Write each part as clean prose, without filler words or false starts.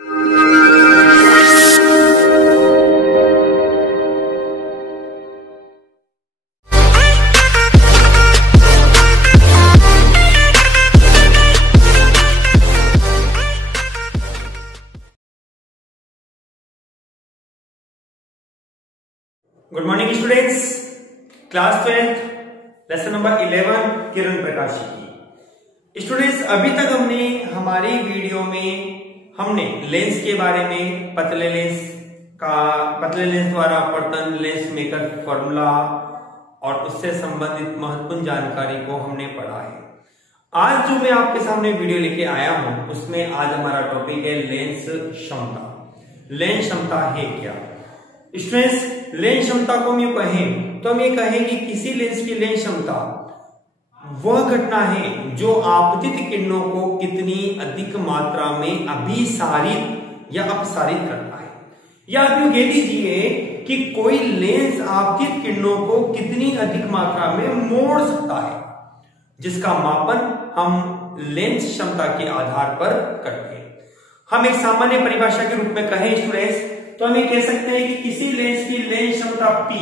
Good morning students, class 12 lesson number 11 किरण प्रकाशी की। Students, अभी तक हमने हमारी वीडियो में हमने लेंस के बारे में, पतले लेंस द्वारा अपवर्तन, लेंस मेकर फॉर्मूला और उससे संबंधित महत्वपूर्ण जानकारी को हमने पढ़ा है। आज जो मैं आपके सामने वीडियो लेके आया हूं उसमें आज हमारा टॉपिक है लेंस क्षमता। लेंस क्षमता है क्या? स्टूडेंट्स, लेंस क्षमता को हम कहें तो हम ये कहें कि किसी लेंस की लेंस क्षमता वह घटना है जो आपतित किरणों को कितनी अधिक मात्रा में अभिसारित या अपसारित करता है। या आप यूं कह लीजिए कि कोई लेंस आपतित किरणों को कितनी अधिक मात्रा में मोड़ सकता है, जिसका मापन हम लेंस क्षमता के आधार पर करते हैं। हम एक सामान्य परिभाषा के रूप में कहें स्टूडेंट्स तो हम ये कह सकते हैं कि किसी लेंस की लेंस क्षमता P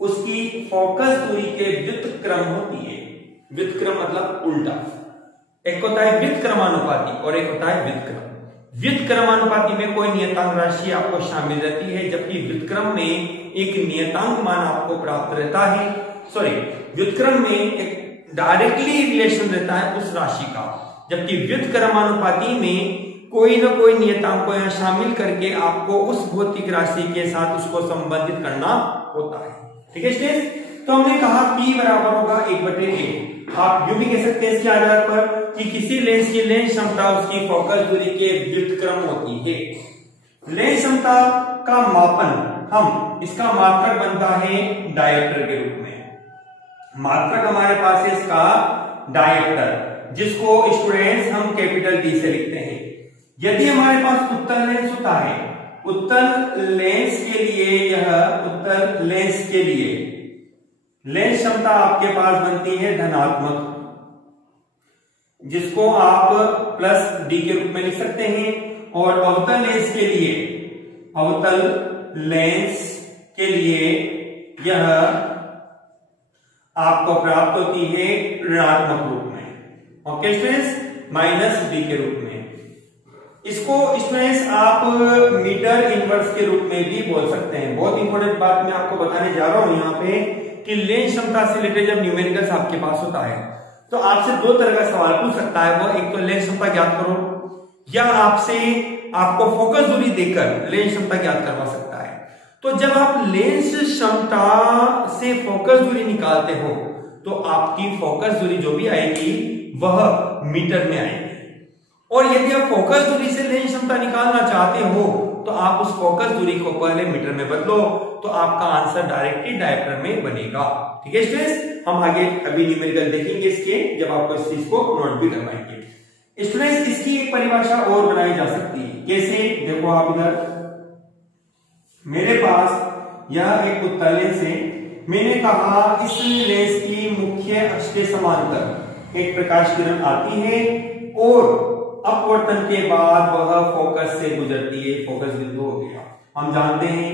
उसकी फोकस दूरी के व्युत्क्रम होती है। व्युत्क्रम मतलब उल्टा। एक होता है व्युत्क्रमानुपाती और एक होता है व्युत्क्रम। व्युत्क्रमानुपाती में कोई नियतांक राशि आपको शामिल रहती है, जबकि व्युत्क्रम में एक नियतांक मान आपको प्राप्त रहता है। व्युत्क्रम में एक डायरेक्टली रिलेशन रहता है उस राशि का, जबकि व्युत्क्रमानुपाती में कोई ना कोई नियतांक को यहां शामिल करके आपको उस भौतिक राशि के साथ उसको संबंधित करना होता है। ठीक है स्टूडेंट्स, तो हमने कहा P बराबर होगा 1/a। आप यूं भी कह सकते हैं इसके आधार पर कि किसी लेंस की लेंस क्षमता उसकी फोकस दूरी के व्युत्क्रम होती है। लेंस क्षमता का मापन इसका मात्रक बनता है डायोप्टर के रूप में। मात्रक हमारे पास है इसका डायोप्टर, जिसको स्टूडेंट्स हम कैपिटल D से लिखते हैं। यदि हमारे पास उत्तल लेंस होता है, उत्तल लेंस के लिए लेंस क्षमता आपके पास बनती है धनात्मक, जिसको आप +D के रूप में लिख सकते हैं। और अवतल लेंस के लिए यह आपको प्राप्त होती है ऋणात्मक रूप में। ओके स्टूडेंट्स, -D के रूप में। इसको स्टूडेंट्स आप मीटर इनवर्स के रूप में भी बोल सकते हैं। बहुत इंपॉर्टेंट बात मैं आपको बताने जा रहा हूं यहाँ पे कि लेंस क्षमता से रिलेटेड जब न्यूमेरिकल्स आपके पास होता है तो आपसे दो तरह का सवाल पूछ सकता है। वो एक तो लेंस क्षमता ज्ञात करो, या आपको फोकस दूरी देकर लेंस क्षमता ज्ञात करवा सकता है। तो जब आप लेंस क्षमता से फोकस दूरी निकालते हो तो आपकी फोकस दूरी जो भी आएगी वह मीटर में आएगी। और यदि आप फोकस दूरी से लेंस क्षमता निकालना चाहते हो तो आप उस फोकस दूरी को पहले मीटर में बदलो, तो आपका आंसर डायरेक्टली डायोप्टर में बनेगा। ठीक है स्टूडेंट्स, हम आगे अभी न्यूमेरिकल देखेंगे इसके, जब आपको इस चीज को नोट भी करवाएंगे। स्टूडेंट्स, इसकी एक परिभाषा और बनाई जा सकती है। कैसे? देखो आप इधर मेरे पास यह एक उत्तल लेंस है। मैंने कहा इस लेंस की मुख्य अक्ष के समांतर एक प्रकाश किरण आती है और अपवर्तन के बाद वह फोकस से गुजरती है। फोकस बिंदु हो गया। हम जानते हैं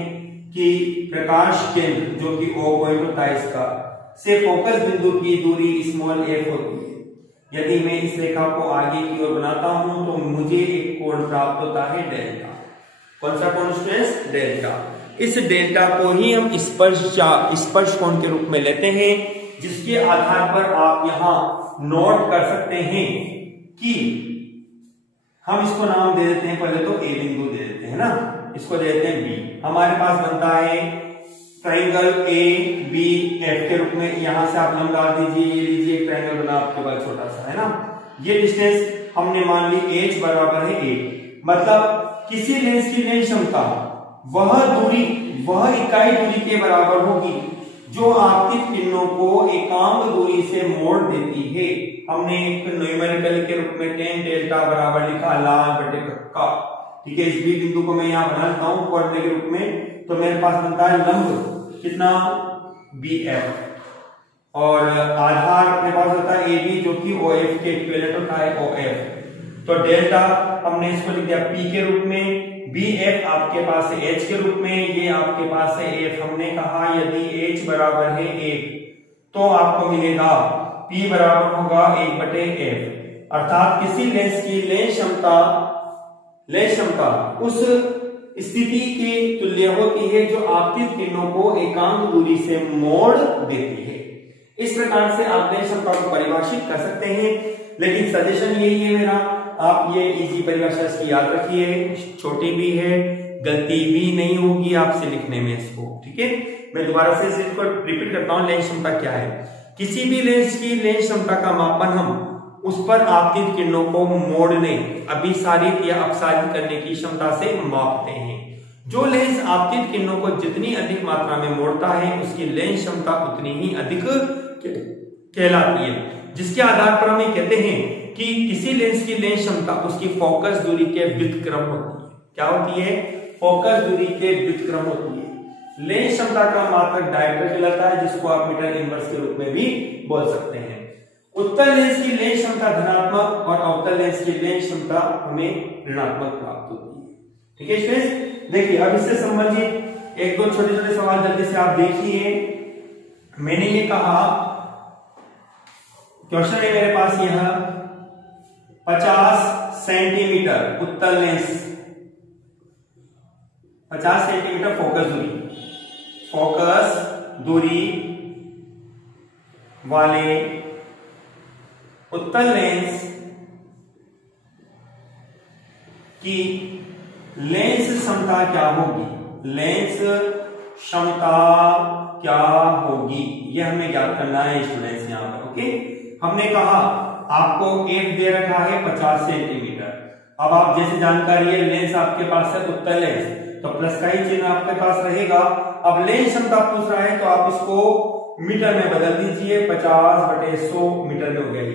कि प्रकाश केंद्र जो कि O पॉइंट होता है इसका से फोकस बिंदु की दूरी f होती है। यदि मैं इस रेखा को आगे की ओर बनाता हूं तो मुझे एक कोण प्राप्त होता है डेल्टा। कौन सा कोण स्टूडेंट्स? डेल्टा। इस डेल्टा को ही हम स्पर्श कोण के रूप में लेते हैं, जिसके आधार पर आप यहां नोट कर सकते हैं कि हम इसको नाम दे देते हैं, पहले तो A बिंदु दे देते हैं ना, इसको दे देते हैं B। हमारे पास बनता है ट्राइंगल ABF के रूप में। यहां से आप लंब डाल दीजिए, ये लीजिए एक ट्राइंगल बना आपके पास छोटा सा, है ना। ये डिस्टेंस हमने मान ली H बराबर है A। मतलब किसी लेंस की लेंस क्षमता वह इकाई दूरी के बराबर होगी जो आपतित किरणों को एकांक दूरी से मोड़ देती है। हमने एक न्यूमेरिकल के रूप में tan डेल्टा बराबर लिखा ln/का। ठीक है, इस B बिंदु को मैं यहाँ बना लेता हूँ कोऑर्डिनेट के रूप में। तो मेरे पास बनता है लंब कितना BF और आधार अपने पास होता है AB जो कि OF के इक्विवेलेंट होता है OF। तो डेल्टा हमने इसको लिख दिया P के रूप में, BF आपके पास है H के रूप में, ये आपके पास है F। हमने कहा यदि H बराबर है 1 तो आपको मिलेगा P बराबर होगा 1/F, अर्थात किसी लेंस की लेंस क्षमता उस स्थिति के तुल्य होती है जो आपतित किरणों को एकांक दूरी से मोड़ देती है। इस प्रकार से आप लेंस क्षमता को परिभाषित कर सकते हैं, लेकिन सजेशन यही है मेरा, आप ये इजी परिभाषा इसकी याद रखिए, छोटी भी है, गलती भी नहीं होगी आपसे लिखने में इसको, ठीक है। मैं दोबारा से इसको रिपीट करता हूं, लेंस क्षमता क्या है। किसी भी लेंस की लेंस क्षमता का मापन हम उस पर आपतित किरणों को मोड़ने, अभिसारित या अपसारित करने की क्षमता से मापते हैं। जो लेंस आपतित किरणों को जितनी अधिक मात्रा में मोड़ता है उसकी लेंस क्षमता उतनी ही अधिक कहलाती है, जिसके आधार पर हम ये कहते हैं कि किसी लेंस की लेंस क्षमता उसकी फोकस दूरी के व्युत्क्रम होती है। क्या होती है? फोकस दूरी के व्युत्क्रम होती है। लेंस क्षमता का मात्रक डायप्टर कहलाता है, जिसको आप मीटर इनवर्स के रूप में भी बोल सकते हैं। उत्तल लेंस की लेंस क्षमता धनात्मक और अवतल लेंस की लेंस क्षमता हमें ऋणात्मक प्राप्त होती है। ठीक है स्टूडेंट्स, देखिए अब इससे संबंधित एक दो छोटे छोटे सवाल जल्दी से आप देखिए। मैंने ये कहा क्वेश्चन है मेरे पास यह 50 सेंटीमीटर उत्तल लेंस, 50 सेंटीमीटर फोकस दूरी वाले उत्तल लेंस की लेंस क्षमता क्या होगी? लेंस क्षमता क्या होगी यह हमें ज्ञात करना है स्टूडेंट्स यहाँ पर। ओके, हमने कहा आपको एफ दे रखा है 50 सेंटीमीटर। अब आप जैसे जानकारी है लेंस आपके पास है उत्तल लेंस, तो प्लस का ही चिन्ह आपके पास रहेगा। अब लेंस क्षमता पूछ रहा है तो आप इसको मीटर में बदल दीजिए, 50/100 मीटर में हो गई।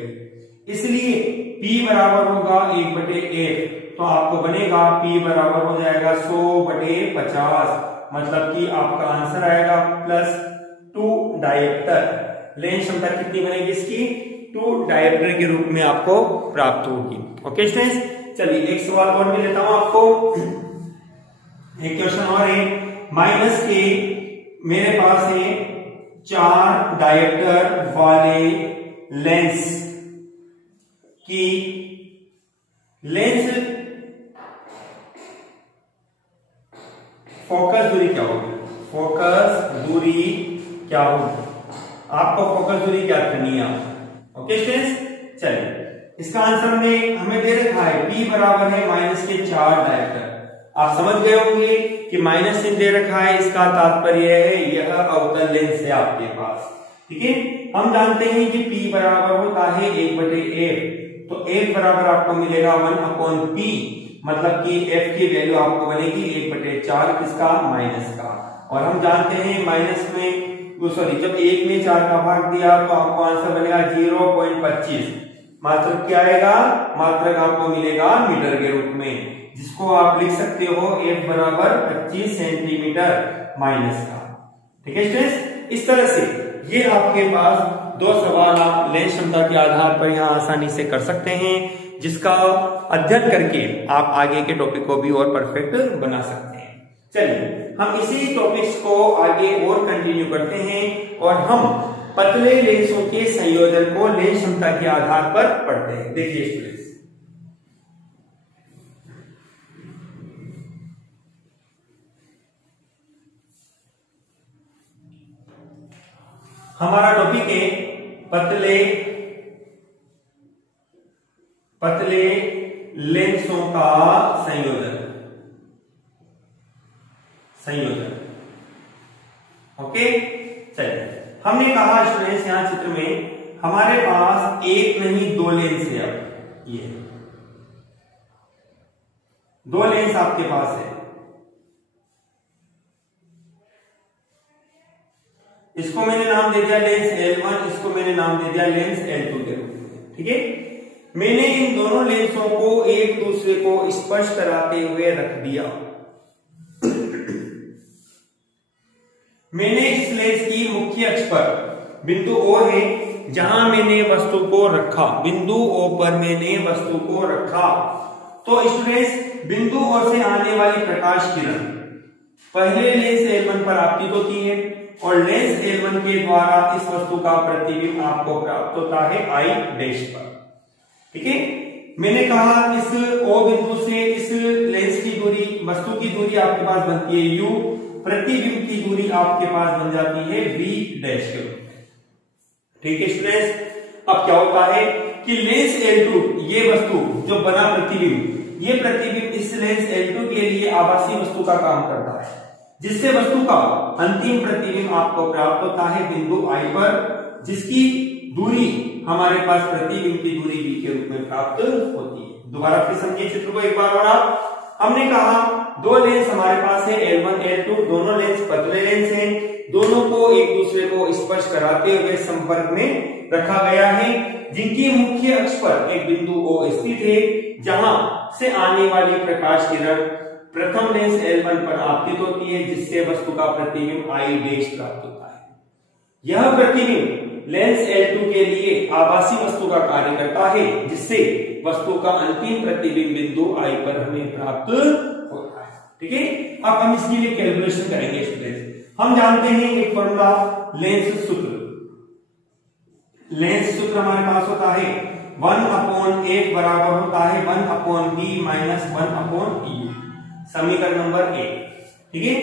इसलिए P बराबर होगा 1/f, तो आपको बनेगा P बराबर हो जाएगा 100/50, मतलब कि आपका आंसर आएगा +2 डायप्टर। लेंस क्षमता कितनी बनेगी इसकी? 2 डायप्टर के रूप में आपको प्राप्त होगी। ओके स्टूडेंट्स, चलिए एक सवाल और भी लेता हूं आपको। एक क्वेश्चन और है, माइनस के मेरे पास है 4 डायप्टर वाले लेंस की लेंस फोकस दूरी क्या होगी? फोकस दूरी क्या होगी? आपको फोकस दूरी क्या करनी है? ओके स्टूडेंट्स, चलिए इसका आंसर हमें दे रखा है P बराबर है माइनस के 4 डायप्टर। आप समझ गए होंगे कि माइनस चिन्ह दे रखा है, इसका तात्पर्य है यह अवतल लेंस है आपके पास। ठीक है, हम जानते हैं कि P बराबर होता है 1/f, तो f बराबर आपको मिलेगा 1/p, मतलब कि f की वैल्यू आपको बनेगी 1/4 किसका? माइनस का। और हम जानते हैं माइनस में जब 1 में 4 का भाग दिया तो आपको आंसर बनेगा 0.25। मात्रक क्या आएगा? मात्रक आपको मिलेगा मीटर के रूप में, जिसको आप लिख सकते हो f बराबर 25 सेंटीमीटर माइनस का। ठीक है स्टूडेंट्स, इस तरह से ये आपके पास 2 सवाल आप लेंस क्षमता के आधार पर यहाँ आसानी से कर सकते हैं, जिसका अध्ययन करके आप आगे के टॉपिक को भी और परफेक्ट बना सकते हैं। चलिए हम इसी टॉपिक्स को आगे और कंटिन्यू करते हैं और हम पतले लेंसों के संयोजन को लेंस क्षमता के आधार पर पढ़ते हैं। देखिए स्टूडेंट्स, हमारा टॉपिक है पतले लेंसों का संयोजन। ओके, चलिए हमने कहा स्टूडेंट्स यहां चित्र में हमारे पास एक नहीं 2 लेंस है। अब ये 2 लेंस आपके पास है, इसको मैंने नाम दे दिया लेंस L1, इसको मैंने नाम दे दिया लेंस L2 के रूप में। ठीक है, मैंने इन दोनों लेंसों को एक दूसरे को स्पर्श कराते हुए रख दिया। मैंने इस लेंस की मुख्य अक्ष पर बिंदु O है जहां मैंने वस्तु को रखा, बिंदु O पर मैंने वस्तु को रखा, तो स्टूडेंट्स बिंदु O से आने वाली प्रकाश किरण पहले लेंस L1 पर आपतित होती है और लेंस L1 के द्वारा इस वस्तु का प्रतिबिंब आपको प्राप्त होता है I डैश पर। ठीक है, मैंने कहा इस O बिंदु से इस लेंस की दूरी, वस्तु की दूरी आपके पास बनती है U, प्रतिबिंब की दूरी आपके पास बन जाती है V डैश के रूप में। ठीक है स्टूडेंट्स, अब क्या होता है कि लेंस L2, ये वस्तु जो बना प्रतिबिंब, ये प्रतिबिंब इस लेंस L2 के लिए आभासी वस्तु का काम करता है, जिससे वस्तु का अंतिम प्रतिबिंब आपको प्राप्त होता है बिंदु I पर, जिसकी दूरी हमारे पास प्रतिबिंब की दूरी V के रूप में प्राप्त होती है। दोबारा फिर समझिए चित्र को एक बार और आप। हमने कहा दो लेंस हमारे पास है L1 L2, दोनों लेंस पतले लेंस हैं, दोनों को एक दूसरे को स्पर्श कराते हुए संपर्क में रखा गया है, जिनकी मुख्य अक्ष पर एक बिंदु O स्थित है, जहां से आने वाली प्रकाश किरण प्रथम लेंस L1 पर आपतित होती है, जिससे वस्तु का प्रतिबिंब I डैश प्राप्त होता है। यह प्रतिबिंब लेंस L2 के लिए आभासी वस्तु का कार्य करता है, जिससे वस्तु का अंतिम प्रतिबिंब बिंदु I पर हमें प्राप्त होता है। ठीक है, अब हम इसके लिए कैलकुलेशन करेंगे स्टूडेंट्स। हम जानते हैं एक फॉर्मूला लेंस सूत्र। लेंस सूत्र हमारे पास होता है 1/f बराबर होता है 1/b माइनस 1/u, समीकरण नंबर 1। ठीक है,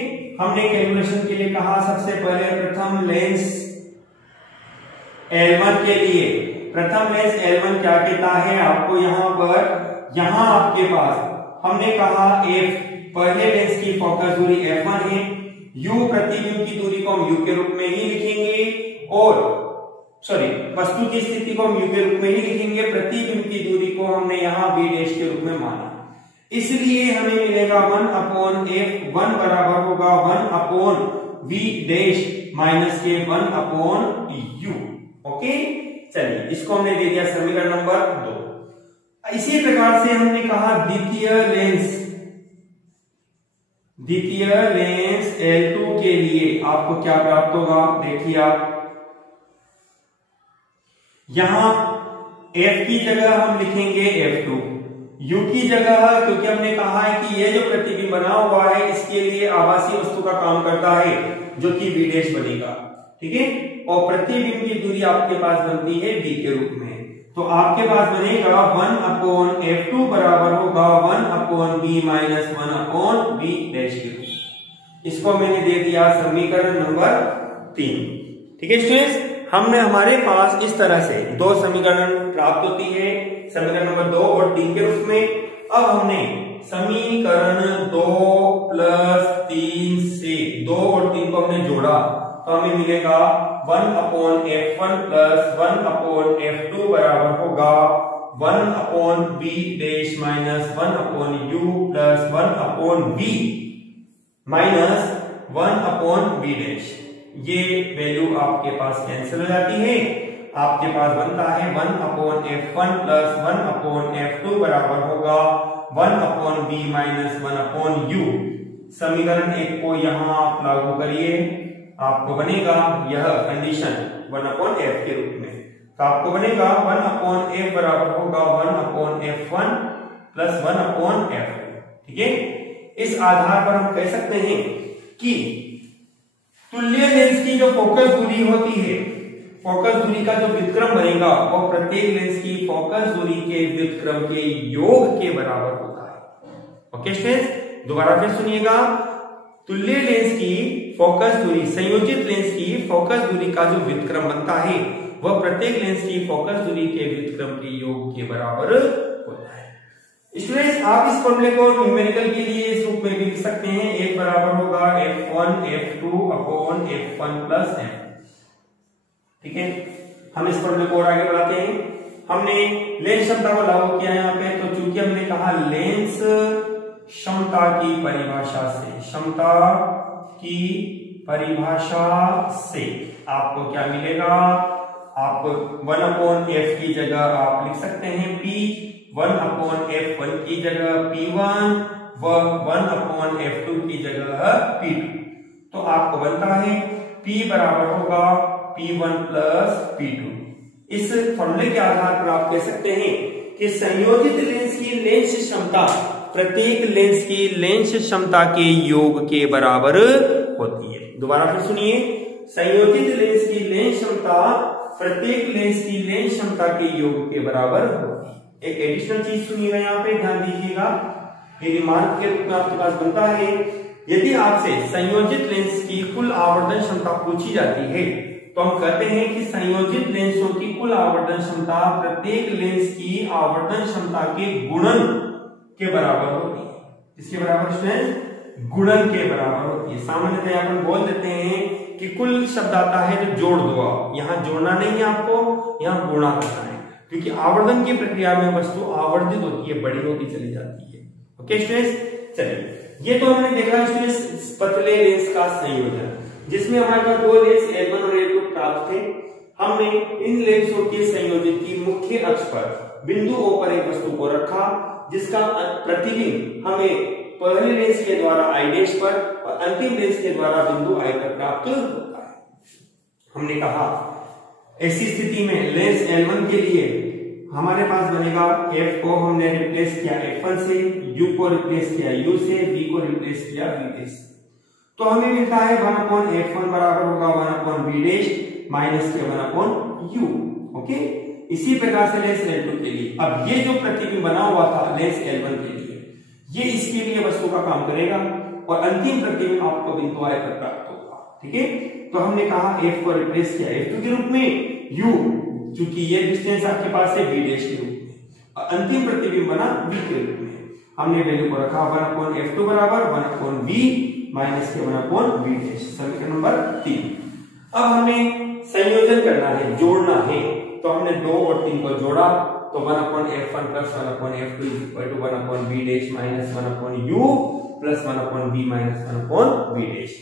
हमने कैलकुलेशन के लिए कहा सबसे पहले प्रथम लेंस L1 के लिए, प्रथम लेंस L1 क्या कहता है आपको, यहां पर, यहां आपके पास हमने कहा f पहले लेंस की फोकस दूरी f1 है, u प्रतिबिंब की दूरी को हम u के रूप में ही लिखेंगे, और वस्तु की स्थिति को हम u के रूप में ही लिखेंगे, प्रतिबिंब की दूरी को हमने यहाँ v डैश के रूप में माना, इसलिए हमें मिलेगा 1/f, 1 बराबर होगा 1/v डैश माइनस के 1/u। ओके, चलिए इसको हमने दे दिया समीकरण नंबर 2। इसी प्रकार से हमने कहा द्वितीय लेंस L2 के लिए आपको क्या प्राप्त होगा, देखिए आप यहां f की जगह हम लिखेंगे f2, u की जगह, क्योंकि हमने कहा है कि ये जो प्रतिबिंब बना हुआ है इसके लिए आभासी वस्तु का काम करता है, जो कि v डैश बनेगा। ठीक है, और प्रतिबिंब की दूरी आपके पास बनती है v के रूप में, तो आपके पास बनेगा 1/f2 बराबर होगा 1/b माइनस 1/v डैश के रूप में। इसको मैंने दे दिया समीकरण नंबर 3। ठीक है स्टूडेंट्स, हमने हमारे पास इस तरह से दो समीकरण प्राप्त होती है, समीकरण नंबर 2 और 3 के रूप में। अब हमने समीकरण 2 प्लस 3 से 2 और 3 को हमने जोड़ा, तो हमें मिलेगा 1/f1 प्लस 1/f2 बराबर होगा 1/b dash minus 1/u plus 1/v minus 1/v dash. ये वैल्यू आपके पास कैंसिल हो जाती है, आपके पास बनता है 1/f1 प्लस 1/f2 बराबर होगा 1/b माइनस 1/u। समीकरण 1 को यहां आप लागू करिए, आपको बनेगा यह कंडीशन 1/f के रूप में, तो आपको बनेगा 1/f बराबर होगा 1/f1 प्लस 1/f। ठीक है, इस आधार पर हम कह सकते हैं कि तुल्य लेंस की जो फोकस दूरी होती है, फोकस दूरी का जो व्युत्क्रम बनेगा वो प्रत्येक लेंस की फोकस दूरी के व्युत्क्रम के योग के बराबर होता है। ओके स्टूडेंट्स, दोबारा फिर सुनिएगा, तुल्य लेंस की फोकस दूरी, संयोजित लेंस की फोकस दूरी का जो व्युत्क्रम बनता है वह प्रत्येक लेंस की फोकस दूरी के व्युत्क्रम के योग के बराबर होता है। स्टूडेंट्स, आप इस फॉर्मूले को न्यूमेरिकल के लिए इस रूप में भी लिख सकते हैं, एक बराबर होगा f1 f2 upon f1 plus f। ठीक है, हम इस फॉर्मूले को और आगे बढ़ाते हैं। हमने लेंस क्षमता को लागू किया यहाँ पे, तो चूंकि हमने कहा लेंस क्षमता की परिभाषा से, क्षमता की परिभाषा से आपको क्या मिलेगा, आप 1/f की जगह आप लिख सकते हैं p, 1/f1 की जगह p1 व 1/f2 की जगह p2। तो आपको बनता है p बराबर होगा p1 प्लस p2। इस फॉर्मूले के आधार पर आप कह सकते हैं कि संयोजित लेंस की लेंस क्षमता प्रत्येक लेंस की लेंस क्षमता के योग के बराबर होती है। दोबारा फिर सुनिए, संयोजित लेंस की लेंस क्षमता प्रत्येक लेंस की लेंस क्षमता के योग के बराबर होती है। एक एडिशनल चीज सुनिएगा, यहाँ पे ध्यान दीजिएगा, ये रिमार्क के रूप में आपके पास बनता है। यदि आपसे संयोजित लेंस की कुल आवर्धन क्षमता पूछी जाती है तो हम कहते हैं कि संयोजित लेंसों की कुल आवर्धन क्षमता प्रत्येक लेंस की आवर्धन क्षमता के गुणन के बराबर होती है। इसके बराबर स्टूडेंट, गुणन के बराबर होती है। सामान्यतः अपन बोल देते हैं कि कुल शब्द आता है जो जोड़ दो, आप यहाँ जोड़ना नहीं है आपको, यहाँ गुणा करना है, क्योंकि आवर्धन की प्रक्रिया में वस्तु आवर्धित होती है, बड़ी होती चली जाती है। ओके स्टूडेंट्स, चलिए ये तो हमने देखा स्टूडेंट्स पतले लेंस का संयोजन, जिसमें हमारे पास दो लेंस L1 और L2 प्राप्त थे। हमने इन लेंसों के संयोजन की मुख्य अक्ष पर बिंदु O पर एक वस्तु को रखा, जिसका प्रतिबिंब हमें पहले लेंस के द्वारा I' पर और अंतिम लेंस के द्वारा बिंदु I पर प्राप्त होता है। हमने कहा ऐसी स्थिति में लेंस L1 के लिए हमारे पास बनेगा F को हमने रिप्लेस किया F1 से, U को रिप्लेस किया U से, V को रिप्लेस किया V' से, तो हमें मिलता है 1/F1 बराबर होगा 1/V' माइनस के 1/U। ओके, इसी प्रकार से लेंस L2 के लिए, अब ये जो प्रतिबिंब बना हुआ था लेंस L1 के लिए, ये इसके लिए वस्तु का काम करेगा और अंतिम प्रतिबिंब आपको बिंदु I पर प्राप्त होगा। ठीक है, तो हमने कहा F को रिप्लेस किया F2 के रूप में, U चूंकि ये डिस्टेंस आपके पास है V' के रूप में, और अंतिम प्रतिबिंब बना V के रूप में। हमने वैल्यू को रखा 1/F2 बराबर 1/V माइनस के 1/V'। समीकरण नंबर 3। अब हमें संयोजन करना है, जोड़ना है, तो हमने 2 और 3 को जोड़ा, तो 1/F1 plus 1/F2 equal to 1/V' minus 1/U plus 1/V minus 1/V'।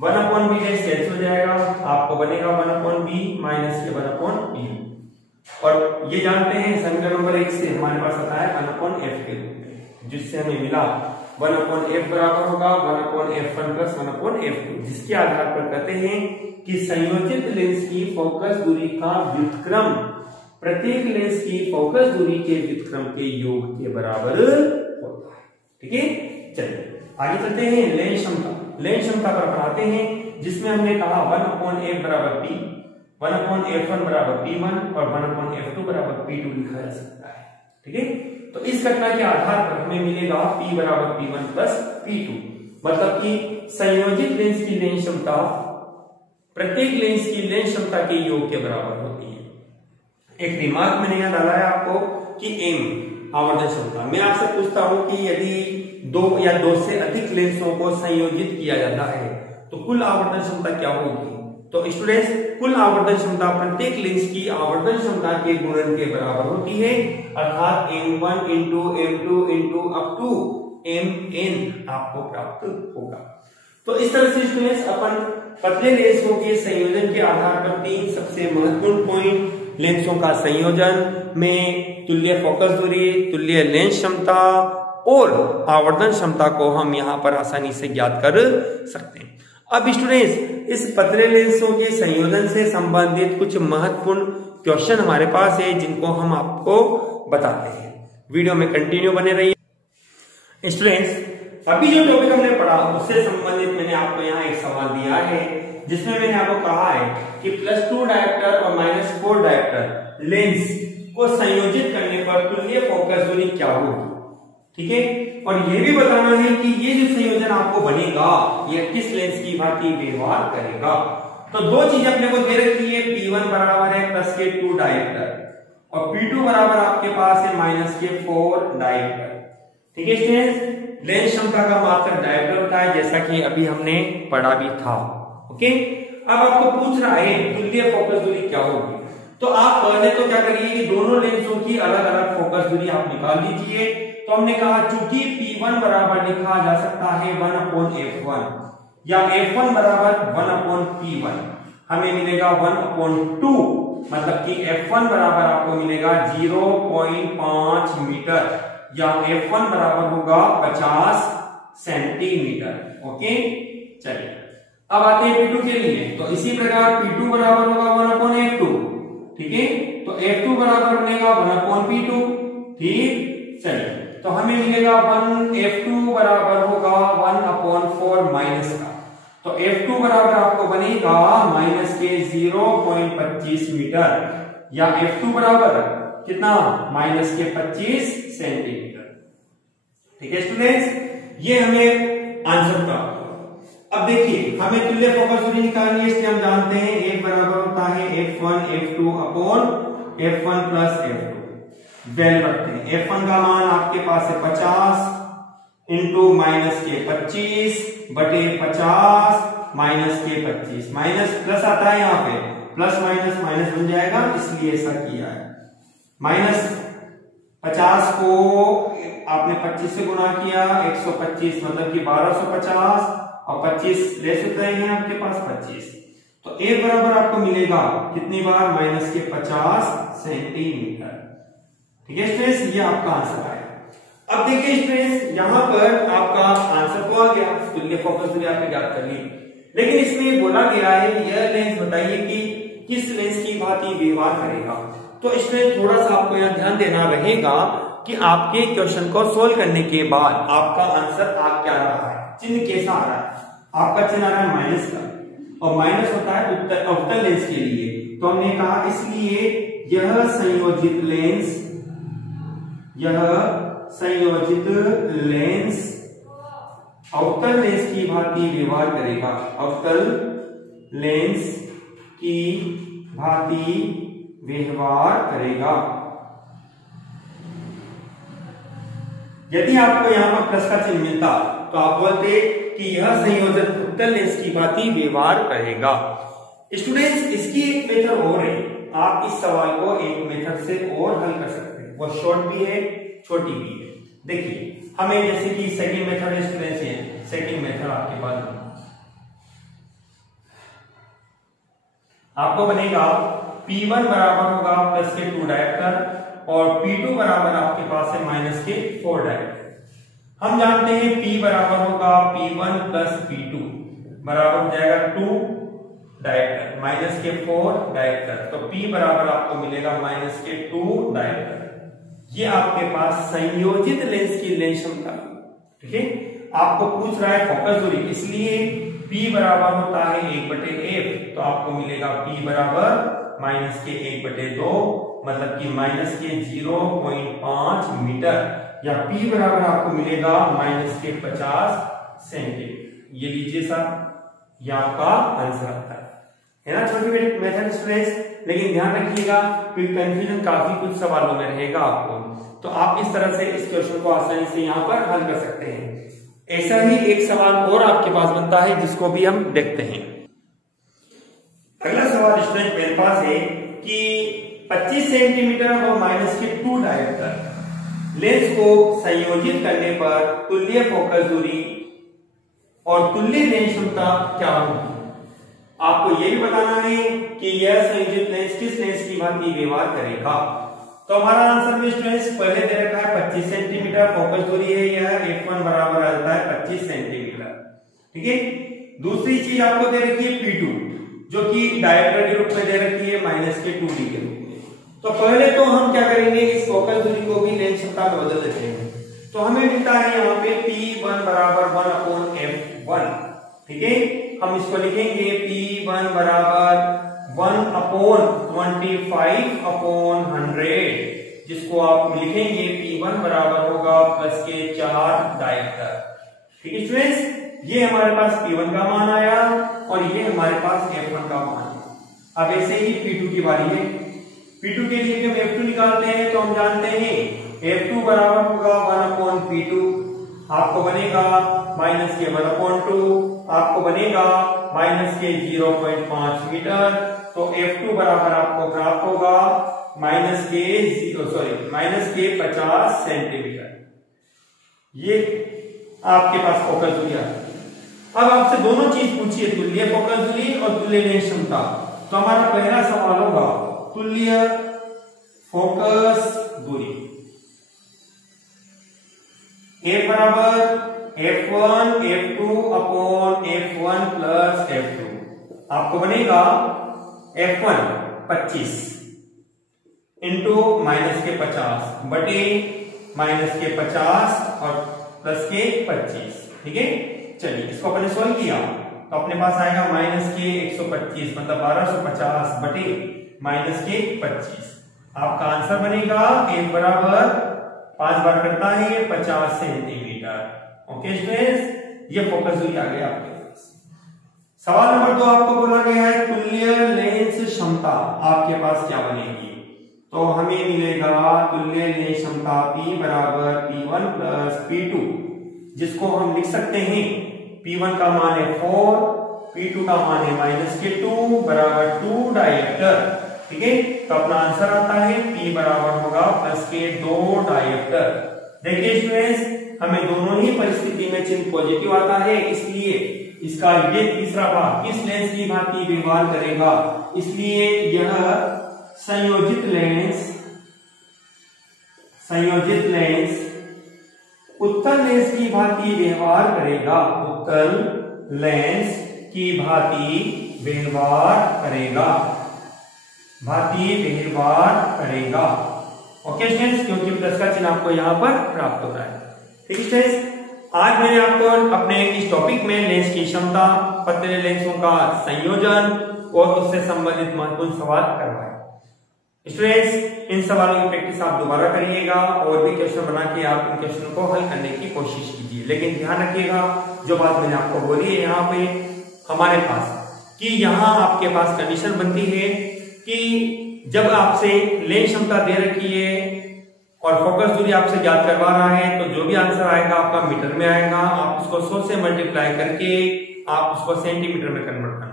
1/V' cancel हो जाएगा, आपको बनेगा 1/V माइनस के 1/U, और ये जानते हैं समीकरण नंबर 1 से हमारे पास आता है 1/F के रूप में, जिससे हमें मिला 1/F बराबर होगा 1/F1 प्लस 1/F2, जिसके आधार पर कहते हैं कि संयोजित लेंस की फोकस दूरी का व्युत्क्रम प्रत्येक लेंस की फोकस दूरी के व्युत्क्रम के योग के बराबर होता है। ठीक है, चलिए आगे चलते हैं। लेंस क्षमता, लेंस क्षमता पर पढ़ाते हैं, जिसमें हमने कहा 1/F बराबर P, 1/F1 बराबर P1 और 1/F2 बराबर P2 लिखा जा सकता है। ठीक है, तो इस घटना के आधार पर हमें मिलेगा P बराबर P1 प्लस P2, मतलब कि संयोजित लेंस की लेंस क्षमता प्रत्येक लेंस की लेंस क्षमता के योग के बराबर होती है। एक रिमार्क मैंने यहां डाला है आपको कि M आवर्धन क्षमता, मैं आपसे पूछता हूं कि यदि 2 या 2 से अधिक लेंसों को संयोजित किया जाता है तो कुल आवर्धन क्षमता क्या होगी? तो स्टूडेंट्स, कुल आवर्धन क्षमता प्रत्येक लेंस की आवर्धन क्षमता के गुणन के बराबर होती है, अर्थात M1 into M2 into up to Mn आपको प्राप्त होगा। तो इस तरह से स्टूडेंट्स अपन पतले लेंसों के संयोजन के आधार पर 3 सबसे महत्वपूर्ण पॉइंट, लेंसों का संयोजन में तुल्य फोकस दूरी, तुल्य लेंस क्षमता और आवर्धन क्षमता को हम यहाँ पर आसानी से ज्ञात कर सकते हैं। अब स्टूडेंट्स, इस पतले लेंसों के संयोजन से संबंधित कुछ महत्वपूर्ण क्वेश्चन हमारे पास है, जिनको हम आपको बताते हैं। वीडियो में कंटिन्यू बने रहिए। स्टूडेंट्स, अभी जो टॉपिक हमने पढ़ा उससे संबंधित मैंने आपको यहाँ एक सवाल दिया है, जिसमें मैंने आपको कहा है कि +2 डायोप्टर और -4 डायोप्टर लेंस को संयोजित करने पर तुल्य फोकस दूरी क्या होगी। ठीक है, और यह भी बताना है कि ये जो संयोजन आपको बनेगा ये किस लेंस की भांति व्यवहार करेगा। तो 2 चीजें अपने को दे रखी है, P1 बराबर है +2 डायोप्टर और P2 बराबर आपके पास है -4 डायोप्टर। ठीक है स्टूडेंट्स, लेंस क्षमता का मात्रक डायोप्टर होता है, जैसा कि अभी हमने पढ़ा भी था। ओके, अब आपको पूछ रहा है तुल्य फोकस दूरी क्या होगी, तो आप पहले तो क्या करिए कि दोनों लेंसों की अलग अलग फोकस दूरी आप निकाल लीजिए। तो हमने कहा चूंकि P1 बराबर लिखा जा सकता है 1/F1 या F1 बराबर 1/P1, हमें मिलेगा 1/2, मतलब कि F1 बराबर आपको मिलेगा 0.5 मीटर या F1 बराबर होगा 50 सेंटीमीटर। ओके, चलिए अब आते हैं P2 के लिए। तो इसी प्रकार P2 बराबर होगा 1/F2। ठीक है। तो F2 बराबर बनेगा 1/P2। ठीक, चलिए तो हमें मिलेगा 1 F2 बराबर होगा 1/4 माइनस का। तो F2 बराबर आपको बनेगा माइनस के 0.25 मीटर, या F2 बराबर कितना, माइनस के 25 सेंटीमीटर। ठीक है स्टूडेंट्स, ये हमें आंसर प्राप्त हुआ। अब देखिए हमें तुल्य फोकस दूरी निकालनी है, इसलिए हम जानते हैं एक बराबर होता है F1 F2 upon F1 plus F2। Value रखते हैं, F1 का मान आपके पास है 50 इंटू माइनस के 25 बटे 50 माइनस के 25, माइनस प्लस आता है यहाँ पे, प्लस माइनस माइनस बन जाएगा, इसलिए ऐसा किया है। माइनस 50 को आपने 25 से गुणा किया, 125 मतलब कि 1250, और 25 लेस होते हैं आपके पास 25। तो एक बराबर आपको मिलेगा कितनी बार, माइनस के 50 सेंटीमीटर। ठीक है स्टूडेंट्स, ये आपका आंसर आया। अब देखिए स्टूडेंट्स, यहां पर आपका आंसर तो आ गया, तुल्य फोकस दूरी आपने ज्ञात कर ली, लेकिन इसमें बोला गया है यह लेंस बताइए कि किस लेंस की भांति व्यवहार करेगा। तो इसमें थोड़ा सा आपको यहां ध्यान देना रहेगा कि आपके क्वेश्चन को सोल्व करने के बाद आपका आंसर आ क्या रहा है, चिन्ह कैसा आ रहा है। आपका चिन्ह आ रहा है माइनस का, और माइनस होता है अवतल लेंस के लिए। तो हमने कहा इसलिए यह संयोजित लेंस अवतल लेंस की भांति व्यवहार करेगा, अवतल लेंस की भांति व्यवहार करेगा। यदि आपको यहां पर प्लस का चिन्ह मिलता तो आप बोलते कि यह संयोजन उत्तल लेंस की भांति व्यवहार करेगा। स्टूडेंट्स, इसकी एक मेथड और है, आप इस सवाल को एक मेथड से और हल कर सकते हैं, वो शॉर्ट भी है छोटी भी है। देखिए हमें जैसे कि सेकंड मेथड स्टूडेंट्स है, सेकंड मेथड आपके पास आपको बनेगा P1 बराबर होगा प्लस के 2 डायोप्टर, और P2 बराबर आपके पास है माइनस के 4 डायोप्टर। हम जानते हैं P बराबर होगा P1 प्लस P2 बराबर हो जाएगा 2 डायोप्टर माइनस के 4 डायोप्टर। तो P बराबर आपको मिलेगा माइनस के 2 डायोप्टर। ये आपके पास संयोजित लेंस की लेंस क्षमता। ठीक है, आपको पूछ रहा है फोकस दूरी, इसलिए P बराबर होता है 1/f, तो आपको मिलेगा P बराबर माइनस के 1/2, मतलब कि माइनस के 0.5 मीटर, या P बराबर आपको मिलेगा माइनस के 50 सेंटीमीटर। ये लीजिए साहब, ये आपका आंसर आता है ना छोटी मेथड स्टूडेंट्स। लेकिन ध्यान रखिएगा क्योंकि कंफ्यूजन काफी कुछ सवालों में रहेगा आपको, तो आप इस तरह से इस क्वेश्चन को आसानी से यहाँ पर हल कर सकते हैं। ऐसा ही एक सवाल और आपके पास बनता है जिसको भी हम देखते हैं। अगला सवाल स्टूडेंट मेरे पास है कि 25 सेंटीमीटर और माइनस के 2 डायोप्टर लेंस को संयोजित करने पर तुल्य फोकस दूरी और तुल्य लेंस क्षमता क्या होगी। आपको यह भी बताना है कि यह संयोजित लेंस किस लेंस की भांति व्यवहार करेगा। तो हमारा आंसर में स्टूडेंट्स पहले दे रखा है 25 सेंटीमीटर फोकस दूरी है, यह F1 बराबर आता है 25 सेंटीमीटर। ठीक है, दूसरी चीज आपको दे रखी है P2 जो कि डायोप्टर के रूप में दे रखी है माइनस के 2D के रूप में। तो पहले तो हम क्या करेंगे, इस फोकस दूरी को भी लेंस क्षमता में बदल देते हैं। तो हमें मिलता है यहाँ पे P1 बराबर 1/F1। ठीक है, हम इसको लिखेंगे P1 बराबर 1/25/100, जिसको आप लिखेंगे P1 बराबर होगा प्लस के 4 डायोप्टर। ठीक है स्टूडेंट्स, ये हमारे पास P1 का मान आया और ये हमारे पास F1 का मान है। अब ऐसे ही P2 की बारी है। P2 के लिए हम F2 निकालते हैं तो हम जानते हैं F2 बराबर होगा 1/P2, आपको बनेगा माइनस के 1/2, आपको बनेगा माइनस के 0.5 मीटर। तो F2 बराबर आपको प्राप्त होगा माइनस के 50 सेंटीमीटर। ये आपके पास फोकस दूरी है। अब आपसे दोनों चीज पूछिए, तुल्य फोकस दूरी और तुल्य लेंस क्षमता। तो हमारा पहला सवाल होगा तुल्य फोकस दूरी, A बराबर F1 F2 upon F1 plus F2, आपको बनेगा F1 25 इंटू माइनस के 50 बटे माइनस के 50 और प्लस के 25। ठीक है, चलिए इसको अपने सोल्व किया तो अपने पास आएगा माइनस के 125 मतलब 1250 बटे माइनस के 25। आपका आंसर बनेगा 1 बराबर 5 बार करता है ये 50 सेंटीमीटर। ओके स्टूडेंट्स, ये फोकस दूरी आ गई आपके पास। सवाल नंबर 2 आपको बोला गया है तुल्य लेंस क्षमता आपके पास क्या बनेगी। तो हमें मिलेगा तुल्य लेंस क्षमता P बराबर P1 प्लस P2, जिसको हम लिख सकते हैं P1 का मान है 4, P2 का मान है माइनस के 2 बराबर 2 डायरेक्टर। ठीक है, तो अपना आंसर आता है P बराबर होगा प्लस के 2 डायरेक्टर। देखिए स्टूडेंट्स, हमें दोनों ही परिस्थिति में चिन्ह पॉजिटिव आता है, इसलिए इसका ये तीसरा भाग किस लेंस की भांति व्यवहार करेगा, इसलिए यह संयोजित लेंस उत्तल लेंस की भांति व्यवहार करेगा, उत्तल लेंस की भांति व्यवहार करेगा। ओके स्टूडेंट्स, क्योंकि प्लस का चिन्ह आपको यहां पर प्राप्त होता है। ठीक स्टूडेंट्स, आज मैंने आपको अपने इस टॉपिक में लेंस की क्षमता, पतले लेंसों का संयोजन और उससे संबंधित महत्वपूर्ण सवाल करवाए। स्टूडेंट्स, इन सवालों की प्रैक्टिस आप दोबारा करिएगा और भी क्वेश्चन बना के आप इन क्वेश्चन को हल करने की कोशिश कीजिए। लेकिन ध्यान रखिएगा जो बात मैंने आपको बोली है यहाँ पे हमारे पास कि यहाँ आपके पास कंडीशन बनती है कि जब आपसे लेंस क्षमता दे रखी है और फोकस दूरी आपसे ज्ञात करवा रहा है, तो जो भी आंसर आएगा आपका मीटर में आएगा। आप उसको 100 से मल्टीप्लाई करके आप उसको सेंटीमीटर में कन्वर्ट करना।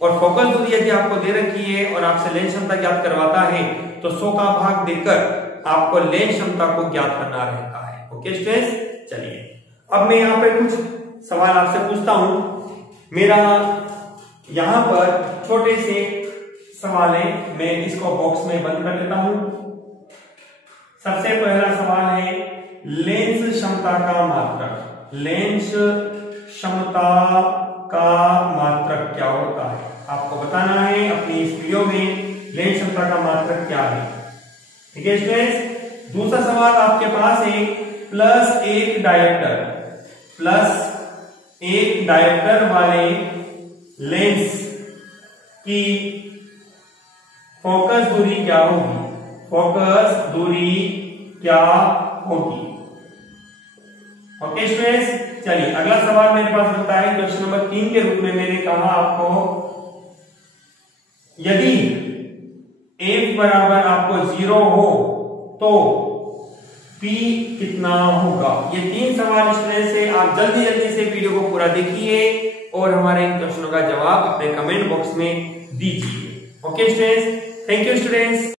और फोकस दूरी यदि आपको दे रखी है और आपसे लेंस क्षमता ज्ञात करवाता है तो 100 का भाग देकर आपको लेंस क्षमता को ज्ञात करना रहता है। ओके स्टूडेंट्स, चलिए अब मैं यहाँ पे कुछ सवाल आपसे पूछता हूं। मेरा यहाँ पर छोटे से सवाल है, मैं इसको बॉक्स में बंद कर लेता हूं। सबसे पहला सवाल है लेंस क्षमता का मात्रक। लेंस क्षमता का मात्रक क्या होता है आपको बताना है अपनी इस वीडियो में। लेंस क्षमता का मात्रक क्या है। ठीक है स्टूडेंट्स, दूसरा सवाल आपके पास है प्लस एक डायोप्टर वाले लेंस की फोकस दूरी क्या होगी। ओके स्टूडेंट्स, चलिए अगला सवाल मेरे पास होता है क्वेश्चन नंबर 3 के रूप में। मैंने कहा आपको यदि f बराबर आपको 0 हो तो p कितना होगा। ये 3 सवाल स्टूडेंट से आप जल्दी से वीडियो को पूरा देखिए और हमारे इन क्वेश्चनों का जवाब अपने कमेंट बॉक्स में दीजिए। Okay students, thank you students.